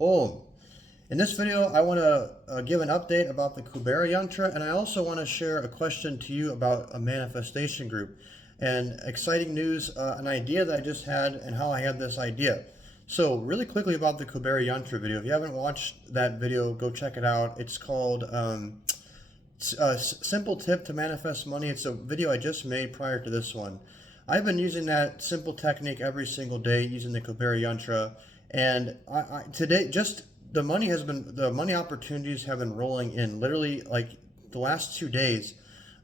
Om. In this video, I want to give an update about the Kubera Yantra, and I also want to share a question to you about a manifestation group and exciting news, an idea that I just had and how I had this idea. So really quickly about the Kubera Yantra video. If you haven't watched that video, go check it out. It's called Simple Tip to Manifest Money. It's a video I just made prior to this one. I've been using that simple technique every single day using the Kubera Yantra, and today just the money opportunities have been rolling in. Literally, like the last 2 days,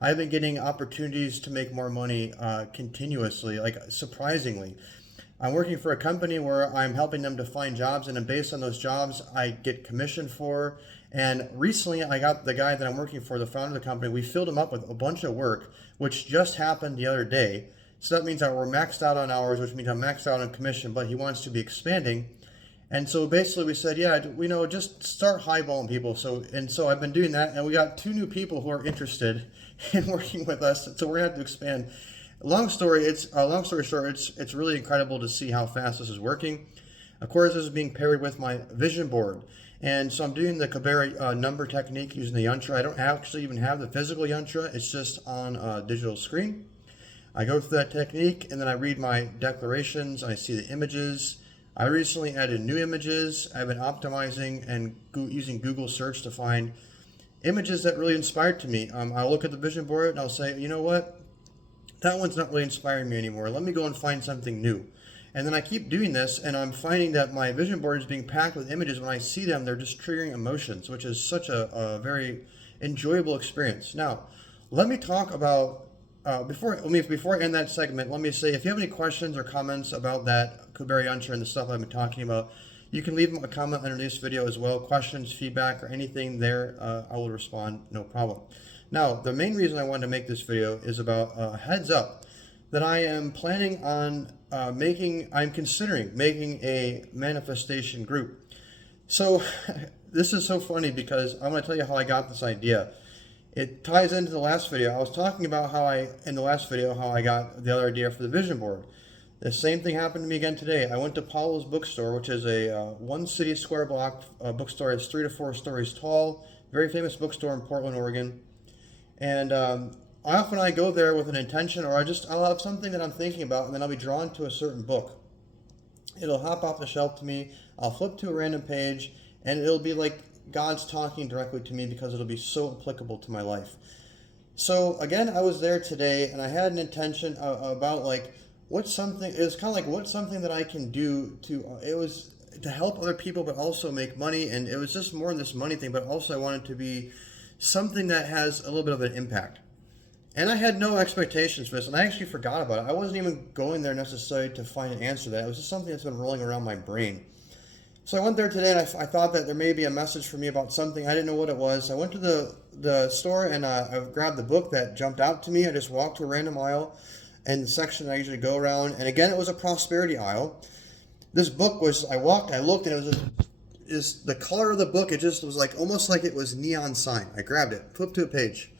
I've been getting opportunities to make more money continuously, like surprisingly. I'm working for a company where I'm helping them to find jobs, and then based on those jobs, I get commission for. And recently, I got the guy that I'm working for, the founder of the company, we filled him up with a bunch of work, which just happened the other day. So that means that we're maxed out on hours, which means I'm maxed out on commission, but he wants to be expanding. And so basically we said, yeah, we know, just start highballing people. So I've been doing that, and we got 2 new people who are interested in working with us. So we're gonna have to expand. Long story short, it's really incredible to see how fast this is working. Of course, this is being paired with my vision board. And so I'm doing the Kubera number technique using the yantra. I don't actually even have the physical yantra. It's just on a digital screen. I go through that technique, and then I read my declarations. I see the images. I recently added new images. I've been optimizing and using Google search to find images that really inspired to me. I'll look at the vision board and I'll say, you know what? That one's not really inspiring me anymore. Let me go and find something new. And then I keep doing this, and I'm finding that my vision board is being packed with images. When I see them, they're just triggering emotions, which is such a very enjoyable experience. Now, let me talk about before I end that segment, let me say, if you have any questions or comments about that Kubera Yantra and the stuff I've been talking about, you can leave a comment under this video as well. Questions, feedback, or anything there, I will respond, no problem. Now, the main reason I wanted to make this video is about heads up that I am planning on I'm considering making a manifestation group. So this is so funny because I'm going to tell you how I got this idea. It ties into the last video. I was talking about how I got the other idea for the vision board. The same thing happened to me again today. I went to Paulo's bookstore, which is a one city square block bookstore. It's 3 to 4 stories tall. Very famous bookstore in Portland, Oregon. And often I go there with an intention, or I'll have something that I'm thinking about, and then I'll be drawn to a certain book. It'll hop off the shelf to me. I'll flip to a random page, and it'll be like God's talking directly to me because it'll be so applicable to my life. So again, I was there today, and I had an intention about like what's something that I can do it was to help other people, but also make money. And it was just more in this money thing, but also I wanted to be something that has a little bit of an impact. And I had no expectations for this, and I actually forgot about it. I wasn't even going there necessarily to find an answer to that. It was just something that's been rolling around my brain. So I went there today, and I thought that there may be a message for me about something. I didn't know what it was. I went to the store, and I grabbed the book that jumped out to me. I just walked to a random aisle in the section I usually go around. And again, it was a prosperity aisle. This book I looked, and it was the color of the book, it just was like almost like it was neon sign. I grabbed it, flipped to a page.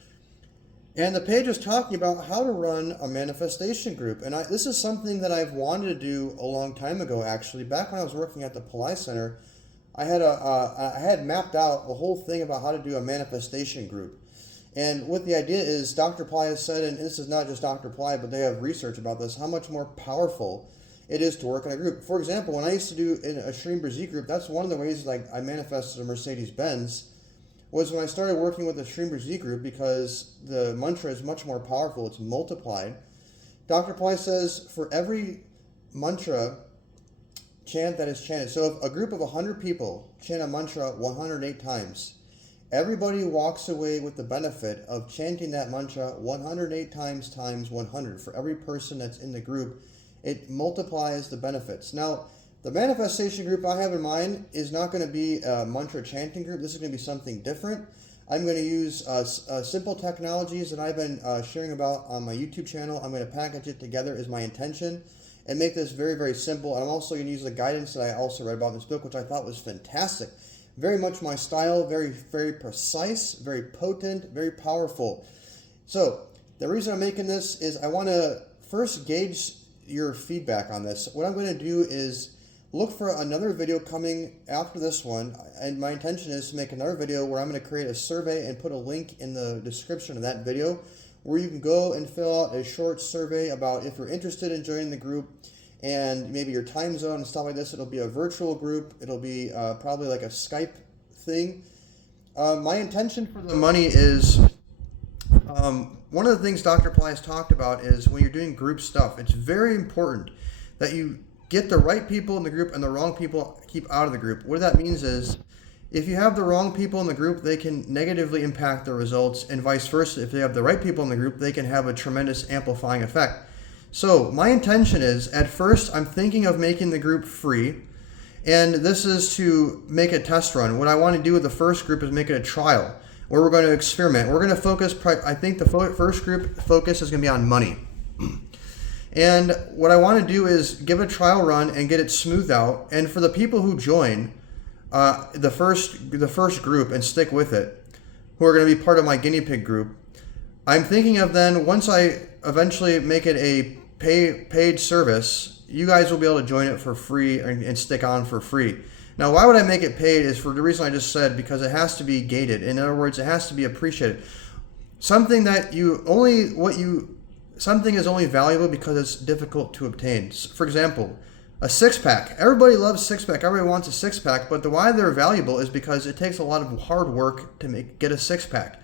And the page was talking about how to run a manifestation group. And this is something that I've wanted to do a long time ago, actually. Back when I was working at the Pillai Center, I had mapped out the whole thing about how to do a manifestation group. And what the idea is, Dr. Pillai has said, and this is not just Dr. Pillai, but they have research about this, how much more powerful it is to work in a group. For example, when I used to do in a Stream Brzee group, that's one of the ways like I manifested a Mercedes-Benz, was when I started working with the Stream Brzee group, because the mantra is much more powerful, it's multiplied. Dr. Pillai says for every mantra chant that is chanted, so if a group of 100 people chant a mantra 108 times, everybody walks away with the benefit of chanting that mantra 108 times 100. For every person that's in the group, it multiplies the benefits. Now, the manifestation group I have in mind is not going to be a mantra chanting group. This is going to be something different. I'm going to use simple technologies that I've been sharing about on my YouTube channel. I'm going to package it together as my intention and make this very, very simple. And I'm also going to use the guidance that I also read about in this book, which I thought was fantastic. Very much my style, very, very precise, very potent, very powerful. So the reason I'm making this is I want to first gauge your feedback on this. What I'm going to do is look for another video coming after this one, and my intention is to make another video where I'm going to create a survey and put a link in the description of that video where you can go and fill out a short survey about if you're interested in joining the group and maybe your time zone and stuff like this. It'll be a virtual group. It'll be probably like a Skype thing. My intention for the money is, one of the things Dr. Ply has talked about is when you're doing group stuff, it's very important that you get the right people in the group and the wrong people keep out of the group. What that means is if you have the wrong people in the group, they can negatively impact the results, and vice versa. If they have the right people in the group, they can have a tremendous amplifying effect. So my intention is, at first, I'm thinking of making the group free, and this is to make a test run. What I want to do with the first group is make it a trial where we're going to experiment. We're going to focus, I think the first group focus is going to be on money. And what I want to do is give a trial run and get it smoothed out. And for the people who join the first group and stick with it, who are going to be part of my guinea pig group, I'm thinking of then, once I eventually make it a paid service, you guys will be able to join it for free and stick on for free. Now, why would I make it paid is for the reason I just said, because it has to be gated. In other words, it has to be appreciated. Something is only valuable because it's difficult to obtain. For example, a six-pack. Everybody loves six-pack. Everybody wants a six-pack, but why they're valuable is because it takes a lot of hard work to get a six-pack.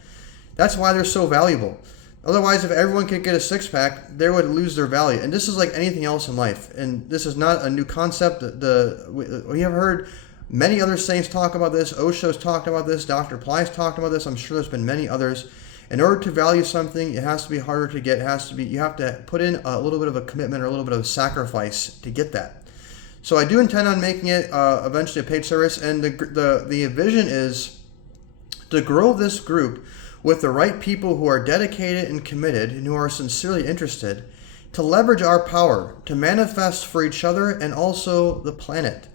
That's why they're so valuable. Otherwise, if everyone could get a six-pack, they would lose their value. And this is like anything else in life. And this is not a new concept. We have heard many other saints talk about this. Osho's talked about this. Dr. Ply's talked about this. I'm sure there's been many others. In order to value something, it has to be harder to get. You have to put in a little bit of a commitment or a little bit of a sacrifice to get that. So I do intend on making it eventually a paid service. And the vision is to grow this group with the right people who are dedicated and committed and who are sincerely interested, to leverage our power to manifest for each other and also the planet.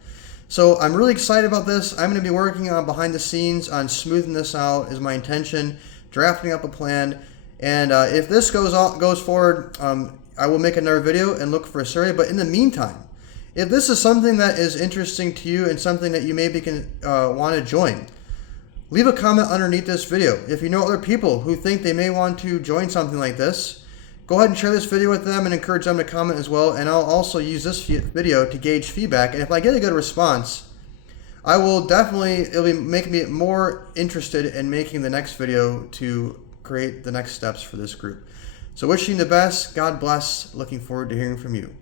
So I'm really excited about this. I'm going to be working on behind the scenes on smoothing this out is my intention, drafting up a plan. And if this goes forward, I will make another video and look for a survey. But in the meantime, if this is something that is interesting to you and something that you maybe can want to join, leave a comment underneath this video. If you know other people who think they may want to join something like this, go ahead and share this video with them and encourage them to comment as well. And I'll also use this video to gauge feedback. And if I get a good response, it'll be making me more interested in making the next video to create the next steps for this group. So wishing you the best. God bless. Looking forward to hearing from you.